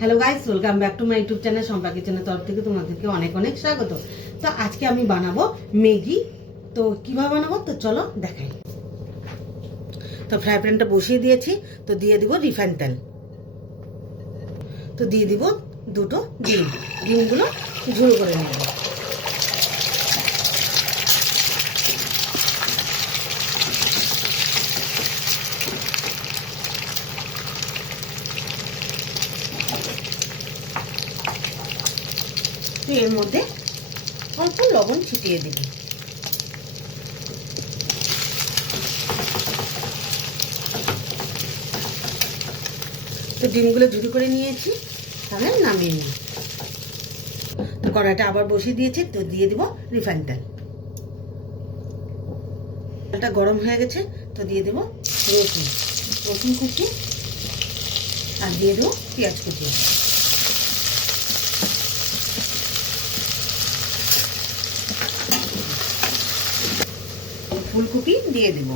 Hello guys, welcome back to my YouTube channel Shampa কিচেনের তরফ থেকে তোমাদেরকে অনেক অনেক স্বাগত। তো আজকে আমি বানাবো ম্যাগি। তো কিভাবে বানাবো তো চলো দেখাই। তো ফ্রাই প্যানটা বসিয়ে দিয়েছি, তো দিয়ে দিব রিফাইন তেল। তো দিয়ে দিব দুটো ডিমগুলো ঝুড়ো করে নেব। তো এর মধ্যে অল্প লবণ ছিটিয়ে দিবি। তো ডিমগুলো ঝুড়ি করে নিয়েছি, তাহলে নামিয়ে নিই। তো কড়াইটা আবার বসিয়ে দিয়েছি, তো দিয়ে দিব রিফাইন তেল। তেলটা গরম হয়ে গেছে, তো দিয়ে দেব রসুন কুচি, আর দিয়ে দেবো পেঁয়াজ কুচি। ফুলকপি দিয়ে দেব,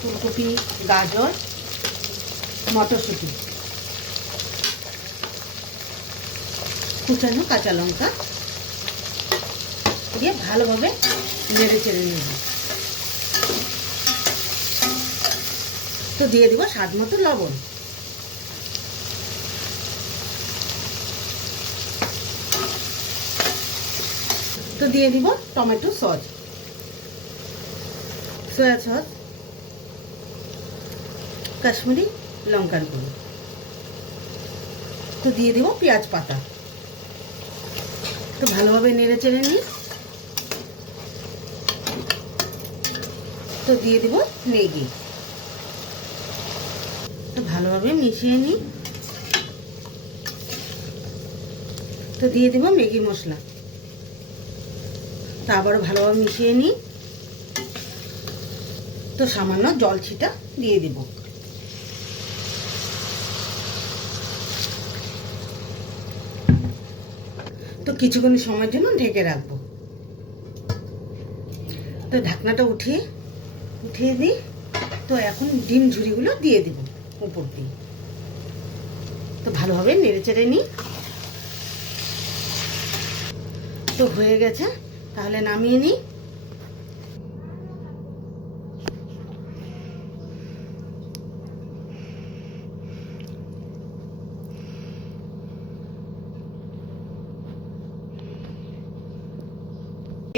ফুলকপি, গাজর, মটরশুঁটি, কুচানো কাঁচা লঙ্কা দিয়ে ভালোভাবে নেড়ে চেড়ে নেব। তো দিয়ে দিব স্বাদ মতো লবণ। তো দিয়ে দিব tomato sauce, soya sauce, Kashmiri লঙ্কার গুঁড়ো। তো দিয়ে দিব পেঁয়াজ পাতা। তো ভালোভাবে নেড়ে চেড়ে নিই। তো দিয়ে দিব ম্যাগি। তো ভালোভাবে মিশিয়ে নিই। তো দিয়ে দিব ম্যাগি মশলা। তো আবারও ভালোভাবে মিশিয়ে নিই। তো সামান্য জল ছিটা দিয়ে দিব। তো কিছুক্ষণ সময়ের জন্য ঢেকে রাখবো। তো ঢাকনাটা উঠিয়ে দিই। তো এখন ডিম ঝুড়িগুলো দিয়ে দিব উপর দিয়ে। তো ভালোভাবে নেড়ে চেড়ে নিই। তো হয়ে গেছে, তাহলে নামিয়ে নিই।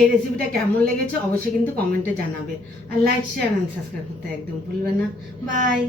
এই রেসিপিটা কেমন লেগেছে অবশ্যই কিন্তু কমেন্টে জানাবে, আর লাইক শেয়ার এন্ড সাবস্ক্রাইব করতে একদম ভুলবে না। বাই।